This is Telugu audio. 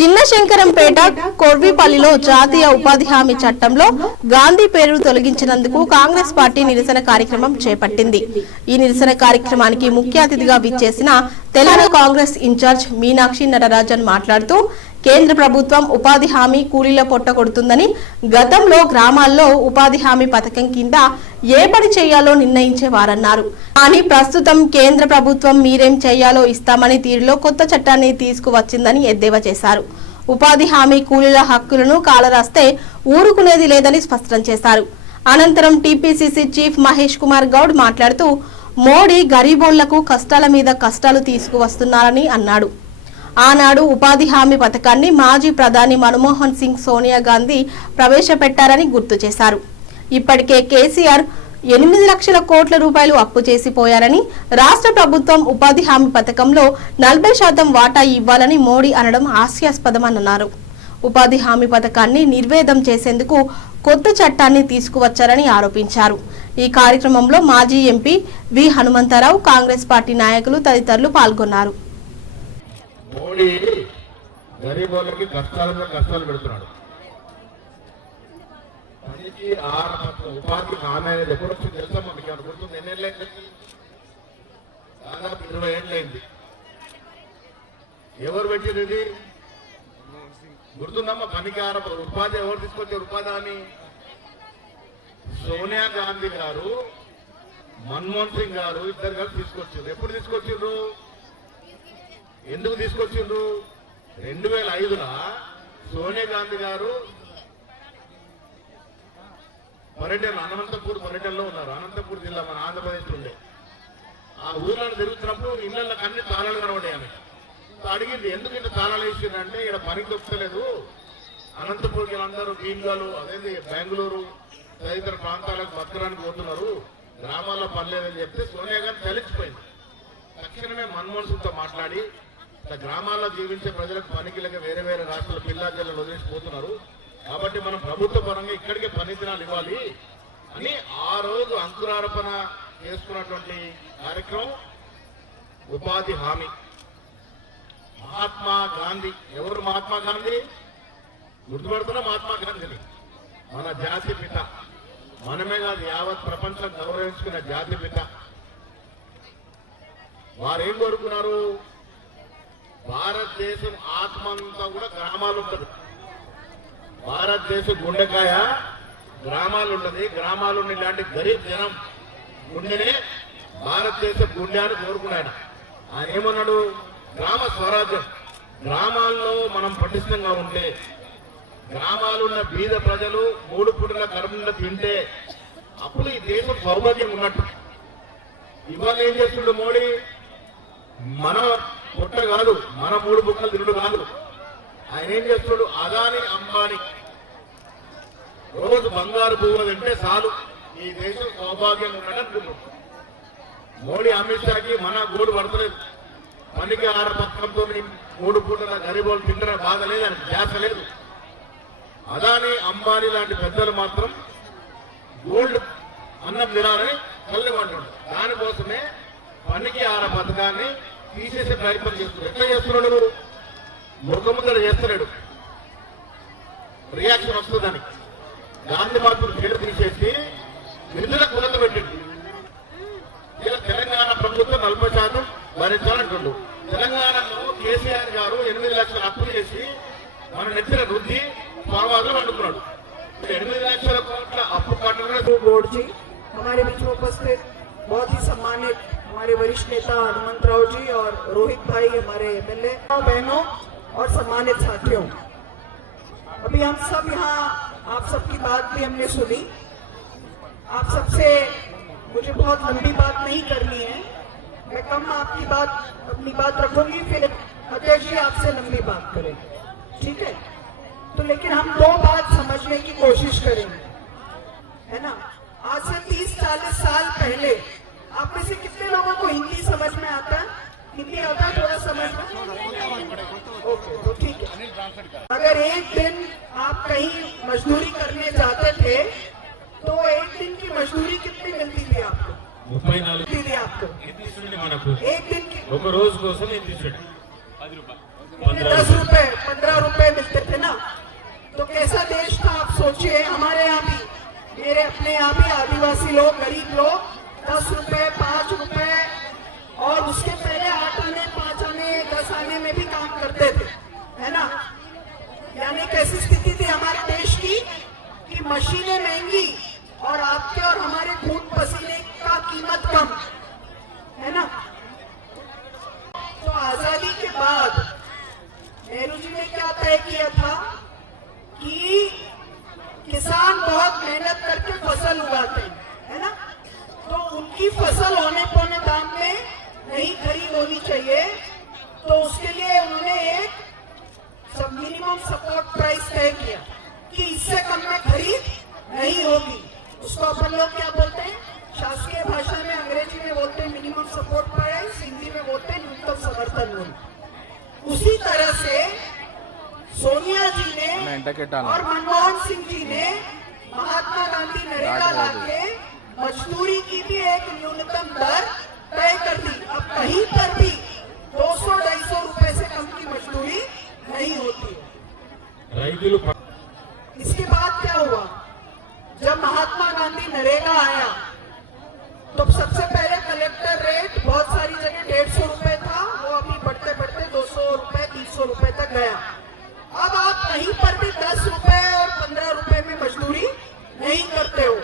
చిన్న శంకరంపేట కొర్విపల్లిలో జాతీయ ఉపాధి హామీ చట్టంలో గాంధీ పేరు తొలగించినందుకు కాంగ్రెస్ పార్టీ నిరసన కార్యక్రమం చేపట్టింది. ఈ నిరసన కార్యక్రమానికి ముఖ్య అతిథిగా విచ్చేసిన తెలంగాణ కాంగ్రెస్ ఇన్ఛార్జ్ మీనాక్షి నటరాజన్ మాట్లాడుతూ కేంద్ర ప్రభుత్వం ఉపాధి హామీ కూలీల పొట్ట కొడుతుందని గతంలో గ్రామాల్లో ఉపాధి హామీ పథకం కింద ఏ పని చేయాలో నిర్ణయించేవారన్నారు. కానీ ప్రస్తుతం కేంద్ర ప్రభుత్వం మీరేం చేయాలో ఇస్తామని తీరులో కొత్త చట్టాన్ని తీసుకువచ్చిందని ఎద్దేవా చేశారు. ఉపాధి హామీ కూలీల హక్కులను కాలరాస్తే ఊరుకునేది లేదని స్పష్టం చేశారు. అనంతరం టీపీసీసీ చీఫ్ మహేష్ కుమార్ గౌడ్ మాట్లాడుతూ మోడీ గరీబోళ్ళకు కష్టాల మీద కష్టాలు తీసుకువస్తున్నారని అన్నాడు. ఆనాడు ఉపాధి హామీ పథకాన్ని మాజీ ప్రధాని మన్మోహన్ సింగ్ సోనియా గాంధీ ప్రవేశపెట్టారని గుర్తు చేశారు. ఇప్పటికే కేసీఆర్ ఎనిమిది లక్షల కోట్ల రూపాయలు అప్పు చేసిపోయారని రాష్ట్ర ప్రభుత్వం ఉపాధి హామీ పథకంలో నలభై శాతం వాటా ఇవ్వాలని మోడీ అనడం హాస్యాస్పదమన్నారు. ఉపాధి హామీ పథకాన్ని నిర్వేదం చేసేందుకు కొత్త చట్టాన్ని తీసుకువచ్చారని ఆరోపించారు. ఈ కార్యక్రమంలో మాజీ MP V Hanumantha Rao Congress party నాయకులు తదితరులు పాల్గొన్నారు. మోడీ గరీబ్ వాళ్ళకి కష్టాల మీద కష్టాలు పెడుతున్నాడు. పనికి ఆహార ఉపాధి హామీ అనేది ఎప్పుడు వచ్చింది తెలుసా మనకి ఏమైనా గుర్తుంది? ఎన్నేళ్ళైంది దాదాపు ఇరవై ఏళ్ళైంది ఎవరు పెట్టింది ఇది? గుర్తుందమ్మా పనికి ఆహార ఉపాధి ఎవరు తీసుకొచ్చారు? ఉపాధి హామీ సోనియా గాంధీ గారు మన్మోహన్ సింగ్ గారు ఇద్దరు కలిసి తీసుకొచ్చారు. ఎప్పుడు తీసుకొచ్చిండ్రు ఎందుకు తీసుకొచ్చిండ్రు? రెండు వేల ఐదులో సోనియా గాంధీ గారు పర్యటన అనంతపూర్ పర్యటనలో ఉన్నారు. అనంతపూర్ జిల్లా మన ఆంధ్రప్రదేశ్ ఉండే. ఆ ఊర్లను తిరుగుతున్నప్పుడు ఇళ్ళకి అన్ని తాళాలు కనబడ్డాయి ఆమె. అడిగింది ఎందుకు ఇంత తాళాలు వేసిందంటే ఇక్కడ పనికి దొక్కలేదు అనంతపూర్కి అందరూ భీమ్గాలు అదేంటి బెంగళూరు తదితర ప్రాంతాలకు బతకడానికి పోతున్నారు. గ్రామాల్లో పర్లేదని చెప్తే సోనియా గాంధీ తలిచిపోయింది తక్షణమే మన్మోహన్ సింగ్తో మాట్లాడి ఇట్లా గ్రామాల్లో జీవించే ప్రజలకు పనికి లేక వేరే వేరే రాష్ట్రాల పిల్లా జిల్లాలు వదిలేసిపోతున్నారు కాబట్టి మనం ప్రభుత్వ పరంగా ఇక్కడికే పని దినాలు ఇవ్వాలి అని ఆ రోజు అంకురారోపణ చేసుకున్నటువంటి కార్యక్రమం ఉపాధి హామీ. మహాత్మా గాంధీ. ఎవరు మహాత్మా గాంధీ? గుర్తుపడుతున్నా మహాత్మా గాంధీని? మన జాతి పిత. మనమే కాదు యావత్ ప్రపంచం గౌరవించుకున్న జాతి పిత. వారేం కోరుకున్నారు? భారతదేశం ఆత్మ అంతా కూడా గ్రామాలు ఉంటది. భారతదేశం గుండెకాయ గ్రామాలు ఉంటది. గ్రామాలు ఇలాంటి గరీబ్ జనం గుండెనే భారతదేశ గుండె అని కోరుకున్నాడు ఆయన ఏమన్నాడు? గ్రామ స్వరాజ్యం. గ్రామాల్లో మనం పటిష్టంగా ఉంటే గ్రామాలున్న బీద ప్రజలు మూడు పుట్టిన కర్మలు తింటే అప్పుడు ఈ దేశం సౌభాగ్యం ఉన్నట్టు. ఇవాళ ఏం చేస్తుండు మోడీ? మనం పుట్ట కాదు మన మూడు బుక్కలు తినడు కాదు. ఆయన ఏం చేస్తున్నాడు? అదాని అంబానీ. రోజు బంగారు పువ్వులు తింటే చాలు. ఈ దేశం సౌభాగ్యంగా ఉన్నాడు మోడీ అమిత్ షాకి మన గోడు పడతలేదు. పనికి ఆర పథకంతో మూడు పూటల గరీబోలు తింటున్న బాధ లేదు అని ధ్యాస లేదు. అదాని అంబానీ లాంటి పెద్దలు మాత్రం గోల్డ్ అన్నం తినాలని తల్లి అంటున్నాడు దానికోసమే పనికి ఆర పథకాన్ని తీసేసే ప్రయత్నం చేస్తున్నాడు ఎట్లా చేస్తున్నాడు ముఖముద్దర చేస్తున్నాడు రియాక్షన్ వస్తుందని గాంధీ మార్పులు పేరు తీసేసి నిధుల కులత పెట్టింది ఇలా తెలంగాణ ప్రభుత్వం నలభై శాతం భరించాలంటుండు తెలంగాణలో కేసీఆర్ గారు ఎనిమిది లక్షల అప్పు చేసి మన నెత్తిన రుద్ది స్వావాదులు వండుకున్నాడు ఎనిమిది లక్షల కోట్ల అప్పు కట్టడం बोर्ड जी हमारे बीच में उपस्थित बहुत ही सम्मानित हमारे वरिष्ठ नेता हनुमंत राव जी और रोहित भाई, हमारे एमएलए, बहनों और सम्मानित साथियों। अभी हम सब यहाँ, आप सबकी बात भी हमने सुनी। आप सबसे मुझे बहुत लंबी बात नहीं करनी है। मैं कम आपकी बात, अपनी बात रखूँगी, फिर अध्यक्ष जी आपसे लंबी बात करेंगे ठीक है? तो लेकिन हम दो बात समझने की कोशिश करेंगे। है ना? आज से 30-40 साल पहले आप में से कितने लोगों को हिंदी समझ में आता है? हिंदी आता है थोड़ा समझ में? ओके तो ठीक है। अगर एक दिन आप कहीं मजदूरी करने जाते थे तो एक दिन की मजदूरी कितनी मिलती थी आपको? दस रुपए पंद्रह रुपए मिलते थे ना? तो कैसा देश था आप सोचिए। हमारे यहाँ भी मेरे अपने यहाँ भी आदिवासी लोग गरीब लोग उनकी फ़सल होने पौने दाम में नहीं खरीद होनी चाहिए। तो उसके लिए उन्होंने एक सब मिनिमम सपोर्ट प्राइस तय किया कि इससे कम में खरीद नहीं होगी। उसको अपन लोग क्या बोलते हैं? शासकीय भाषा में अंग्रेज़ी में बोलते हैं मिनिमम सपोर्ट प्राइस हिंदी में बोलते हैं न्यूनतम समर्थन मूल्य। उसी तरह से सोनिया जी ने और मनमोहन सिंह जी ने महात्मा गांधी नरेगा लाके मजदूरी की भी एक न्यूनतम दर तय कर दी। अब कहीं पर भी दो सौ ढाई सौ रूपए से कम की मजदूरी नहीं होती। इसके बाद क्या हुआ? जब महात्मा गांधी नरेगा आया तो सबसे पहले कलेक्टर रेट बहुत सारी जगह डेढ़ सौ रुपये था वो अभी बढ़ते बढ़ते दो सौ रुपये तीन सौ रुपये तक गया। अब आप कहीं पर भी दस रुपए और पंद्रह रुपये में मजदूरी नहीं करते हो।